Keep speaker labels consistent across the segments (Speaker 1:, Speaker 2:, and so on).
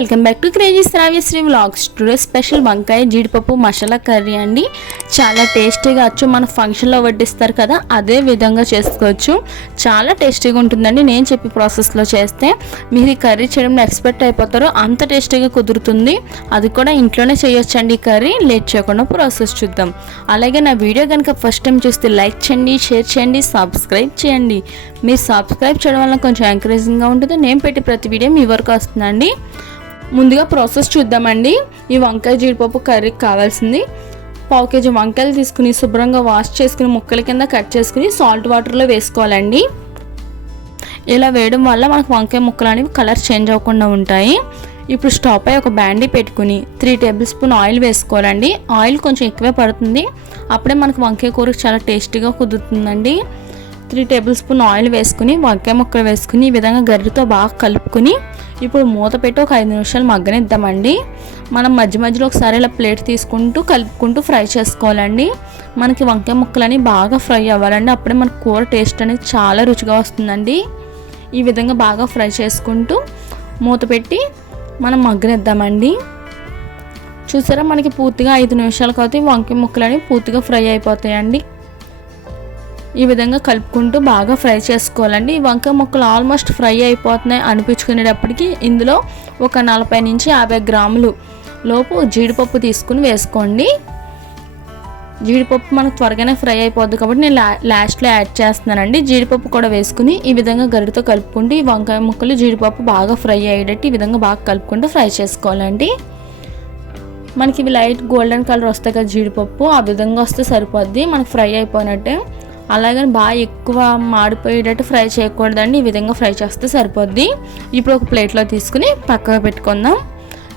Speaker 1: Welcome back to crazy Shravyasri vlogs. Today special వంకాయ జీడిపప్పు masala curry అండి. చాలా టేస్టీగా వచ్చు మన ఫంక్షన్లో వడ్డిస్తారు కదా అదే విధంగా చేసుకోవచ్చు. చాలా టేస్టీగా ఉంటుందండి నేను చెప్పి ప్రాసెస్లో చేస్తే. మీరు ఈ కర్రీ చేయడంలో ఎక్స్పెక్ట్ అయిపోతారు అంత టేస్టీగా కుదురుతుంది. అది కూడా ఇంట్లోనే చేయొచ్చండి ఈ కర్రీ. లేట్ చేయకుండా ప్రాసెస్ చూద్దాం. అలాగే నా వీడియో కనుక ఫస్ట్ టైం చూస్తే లైక్ చేయండి షేర్ చేయండి సబ్స్క్రైబ్ చేయండి. మీరు సబ్స్క్రైబ్ చేయడం వల్ల కొంచెం ఎంకరేజింగ్గా ఉంటుంది. నేను పెట్టి ప్రతి వీడియో మీ వరకు వస్తుందండి. ముందుగా ప్రాసెస్ చూద్దామండి. ఈ వంకాయ జీడిపప్పు కర్రీకి కావాల్సింది. పావు కేజీ వంకాయలు తీసుకుని శుభ్రంగా వాష్ చేసుకుని ముక్కల కింద కట్ చేసుకుని సాల్ట్ వాటర్లో వేసుకోవాలండి. ఇలా వేయడం వల్ల మనకు వంకాయ ముక్కలు అనేవి కలర్ చేంజ్ అవ్వకుండా ఉంటాయి. ఇప్పుడు స్టవ్ పై ఒక బ్యాండీ పెట్టుకుని త్రీ టేబుల్ స్పూన్ ఆయిల్ వేసుకోవాలండి. ఆయిల్ కొంచెం ఎక్కువే పడుతుంది. అప్పుడే మనకు వంకాయ కూర చాలా టేస్టీగా కుదురుతుందండి. త్రీ టేబుల్ స్పూన్ ఆయిల్ వేసుకుని వంకాయ ముక్కలు వేసుకుని ఈ విధంగా గర్రితో బాగా కలుపుకుని ఇప్పుడు మూత పెట్టి ఒక ఐదు నిమిషాలు మగ్గనిద్దామండి. మనం మధ్య మధ్యలో ఒకసారి ఇలా ప్లేట్ తీసుకుంటూ కలుపుకుంటూ ఫ్రై చేసుకోవాలండి. మనకి వంకాయ ముక్కలని బాగా ఫ్రై అవ్వాలండి. అప్పుడే మన కూర టేస్ట్ అనేది చాలా రుచిగా వస్తుందండి. ఈ విధంగా బాగా ఫ్రై చేసుకుంటూ మూత పెట్టి మనం మగ్గనిద్దామండి. చూసారా? మనకి పూర్తిగా ఐదు నిమిషాలకి అయితే వంకాయ ముక్కలని పూర్తిగా ఫ్రై అయిపోతాయండి. ఈ విధంగా కలుపుకుంటూ బాగా ఫ్రై చేసుకోవాలండి. ఈ వంకాయ ముక్కలు ఆల్మోస్ట్ ఫ్రై అయిపోతున్నాయి అనిపించుకునేటప్పటికి ఇందులో ఒక నలభై నుంచి యాభై గ్రాములు లోపు జీడిపప్పు తీసుకుని వేసుకోండి. జీడిపప్పు మనకు త్వరగానే ఫ్రై అయిపోద్ది కాబట్టి నేను లా లాస్ట్లో యాడ్ చేస్తున్నానండి. జీడిపప్పు కూడా వేసుకుని ఈ విధంగా గరిటతో కలుపుకుంటూ ఈ వంకాయ ముక్కలు జీడిపప్పు బాగా ఫ్రై అయ్యేటట్టు ఈ విధంగా బాగా కలుపుకుంటూ ఫ్రై చేసుకోవాలండి. మనకి ఇవి లైట్ గోల్డెన్ కలర్ వస్తాయి కదా జీడిపప్పు ఆ విధంగా వస్తే సరిపోద్ది. మనకు ఫ్రై అయిపోయినట్టే అలాగని బాగా ఎక్కువ మాడిపోయేటట్టు ఫ్రై చేయకూడదండి. ఈ విధంగా ఫ్రై చేస్తే సరిపోద్ది. ఇప్పుడు ఒక ప్లేట్లో తీసుకుని పక్కగా పెట్టుకుందాం.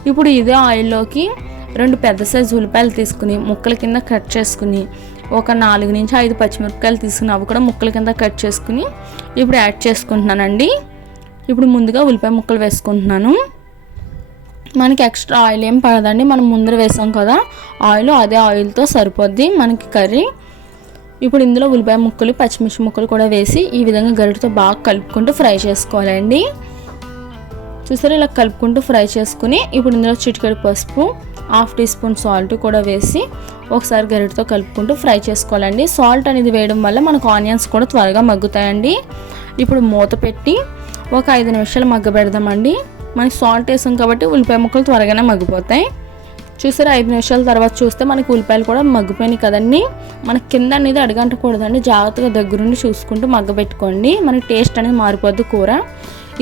Speaker 1: ఇప్పుడు ఇదే ఆయిల్లోకి రెండు పెద్ద సైజు ఉల్లిపాయలు తీసుకుని ముక్కల కింద కట్ చేసుకుని ఒక నాలుగు నుంచి ఐదు పచ్చిమిరపకాయలు తీసుకుని అవి కూడా ముక్కల కింద కట్ చేసుకుని ఇప్పుడు యాడ్ చేసుకుంటున్నానండి. ఇప్పుడు ముందుగా ఉల్లిపాయ ముక్కలు వేసుకుంటున్నాను. మనకి ఎక్స్ట్రా ఆయిల్ ఏం పడదండి. మనం ముందర వేసాం కదా. ఆయిల్ అదే ఆయిల్తో సరిపోద్ది. మనకి కర్రీ ఇప్పుడు ఇందులో ఉల్లిపాయ ముక్కలు పచ్చిమిర్చి ముక్కలు కూడా వేసి ఈ విధంగా గరిటతో బాగా కలుపుకుంటూ ఫ్రై చేసుకోవాలండి. చూసారా ఇలా కలుపుకుంటూ ఫ్రై చేసుకుని ఇప్పుడు ఇందులో చిటికెడు పసుపు హాఫ్ టీ స్పూన్ సాల్ట్ కూడా వేసి ఒకసారి గరిటతో కలుపుకుంటూ ఫ్రై చేసుకోవాలండి. సాల్ట్ అనేది వేయడం వల్ల మనకు ఆనియన్స్ కూడా త్వరగా మగ్గుతాయండి. ఇప్పుడు మూత పెట్టి ఒక ఐదు నిమిషాలు మగ్గబెడదామండి. మనకి సాల్ట్ వేసాం కాబట్టి ఉల్లిపాయ ముక్కలు త్వరగానే మగ్గిపోతాయి. చూసారా? ఐదు నిమిషాల తర్వాత చూస్తే మనకి ఉల్లిపాయలు కూడా మగ్గిపోయినాయి కదండి. మనకి కింద అనేది అడగంటకూడదండి. జాగ్రత్తగా దగ్గరుండి చూసుకుంటూ మగ్గబెట్టుకోండి. మనకి టేస్ట్ అనేది మారిపోద్ది కూర.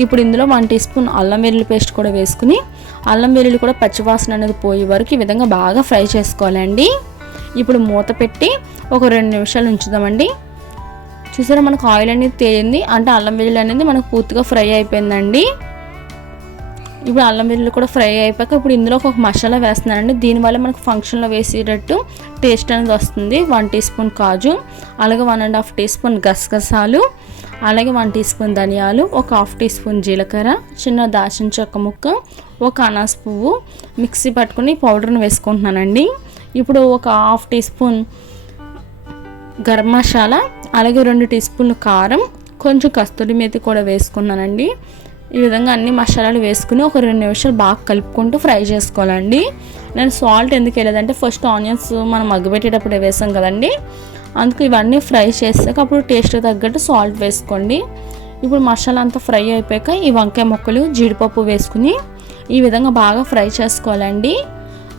Speaker 1: ఇప్పుడు ఇందులో వన్ టీ స్పూన్ అల్లం వెల్లుల్లి పేస్ట్ కూడా వేసుకుని అల్లం వెల్లుల్లి కూడా పచ్చివాసన అనేది పోయే వరకు ఈ విధంగా బాగా ఫ్రై చేసుకోవాలండి. ఇప్పుడు మూత పెట్టి ఒక రెండు నిమిషాలు ఉంచుదామండి. చూసారా? మనకు ఆయిల్ అనేది తేలింది. అంటే అల్లం వెల్లుల్లి అనేది మనకు పూర్తిగా ఫ్రై అయిపోయిందండి. ఇప్పుడు అల్లం వెల్లుల్లి కూడా ఫ్రై అయిపోయాక ఇప్పుడు ఇందులో ఒక మసాలా వేస్తున్నానండి. దీనివల్ల మనకు ఫంక్షన్లో వేసేటట్టు టేస్ట్ అనేది వస్తుంది. వన్ టీ స్పూన్ కాజు అలాగే one and half teaspoon గసగసాలు అలాగే వన్ టీ స్పూన్ ధనియాలు ఒక హాఫ్ టీ స్పూన్ జీలకర్ర చిన్న దాచిన చెక్క ముక్క ఒక అనాస్ పువ్వు మిక్సీ పట్టుకుని పౌడర్ని వేసుకుంటున్నానండి. ఇప్పుడు ఒక half teaspoon garam masala అలాగే రెండు టీ స్పూన్లు కారం కొంచెం కస్తూరి మేతి కూడా వేసుకున్నానండి. ఈ విధంగా అన్ని మసాలాలు వేసుకుని ఒక రెండు నిమిషాలు బాగా కలుపుకుంటూ ఫ్రై చేసుకోవాలండి. నేను సాల్ట్ ఎందుకు వేయలేదంటే ఫస్ట్ ఆనియన్స్ మనం మగ్గబెట్టేటప్పుడు వేసాం కదండి. అందుకు ఇవన్నీ ఫ్రై చేసాక అప్పుడు టేస్ట్ తగ్గట్టు సాల్ట్ వేసుకోండి. ఇప్పుడు మసాలా అంతా ఫ్రై అయిపోయాక ఈ వంకాయ ముక్కలు జీడిపప్పు వేసుకుని ఈ విధంగా బాగా ఫ్రై చేసుకోవాలండి.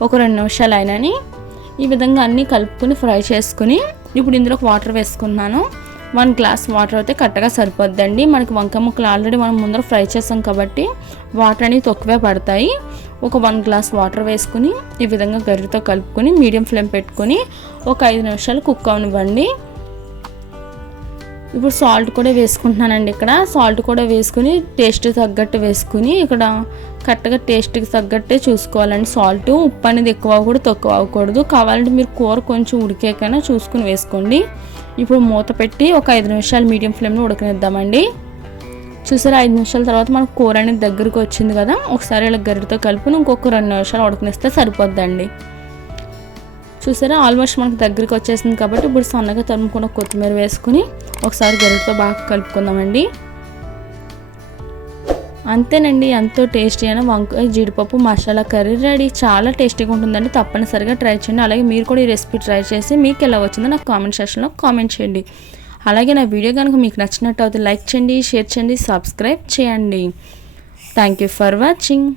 Speaker 1: ఒక రెండు నిమిషాలు అయినని ఈ విధంగా అన్నీ కలుపుకొని ఫ్రై చేసుకుని ఇప్పుడు ఇందులో వాటర్ వేసుకున్నాను వన్ గ్లాస్ వాటర్ అయితే కరెక్ట్గా సరిపోద్దండి. మనకి వంకాయ ముక్కలు ఆల్రెడీ మనం ముందర ఫ్రై చేసాం కాబట్టి వాటర్ అనేవి తక్కువే పడతాయి. ఒక వన్ గ్లాస్ వాటర్ వేసుకుని ఈ విధంగా గరిటతో కలుపుకొని మీడియం ఫ్లేమ్ పెట్టుకొని ఒక ఐదు నిమిషాలు కుక్ అవనివ్వండి. ఇప్పుడు సాల్ట్ కూడా వేసుకుంటున్నానండి ఇక్కడ. సాల్ట్ కూడా వేసుకుని టేస్ట్ తగ్గట్టు వేసుకుని ఇక్కడ కరెక్ట్గా టేస్ట్కి తగ్గట్టే చూసుకోవాలండి సాల్ట్. ఉప్పు అనేది ఎక్కువ అవ్వకూడదు తక్కువ అవ్వకూడదు. కావాలంటే మీరు కూర కొంచెం ఉడికేకైనా చూసుకుని వేసుకోండి. ఇప్పుడు మూత పెట్టి ఒక ఐదు నిమిషాలు మీడియం ఫ్లేమ్లో ఉడకనిద్దామండి. చూసారా ఐదు నిమిషాల తర్వాత మనకు కూర అనేది దగ్గరికి వచ్చింది కదా ఒకసారి ఇలా గరిటతో కలుపుని ఇంకొక రెండు నిమిషాలు ఉడకనిస్తే సరిపోద్దండి. చూసారా? ఆల్మోస్ట్ మనకు దగ్గరికి వచ్చేసింది కాబట్టి ఇప్పుడు సన్నగా తరుముకున్న కొత్తిమీర వేసుకుని ఒకసారి గరిటతో బాగా కలుపుకుందామండి. అంతేనండి ఎంతో టేస్టీ అయిన వంకాయ జీడిపప్పు మసాలా కర్రీ రెడీ. చాలా టేస్టీగా ఉంటుందండి. తప్పనిసరిగా ట్రై చేయండి. అలాగే మీరు కూడా ఈ రెసిపీ ట్రై చేసి మీకు ఎలా వచ్చిందో నాకు కామెంట్ సెక్షన్లో కామెంట్ చేయండి. అలాగే నా వీడియో కనుక మీకు నచ్చినట్టు అయితే లైక్ చేయండి షేర్ చేయండి సబ్స్క్రైబ్ చేయండి. Thank you for watching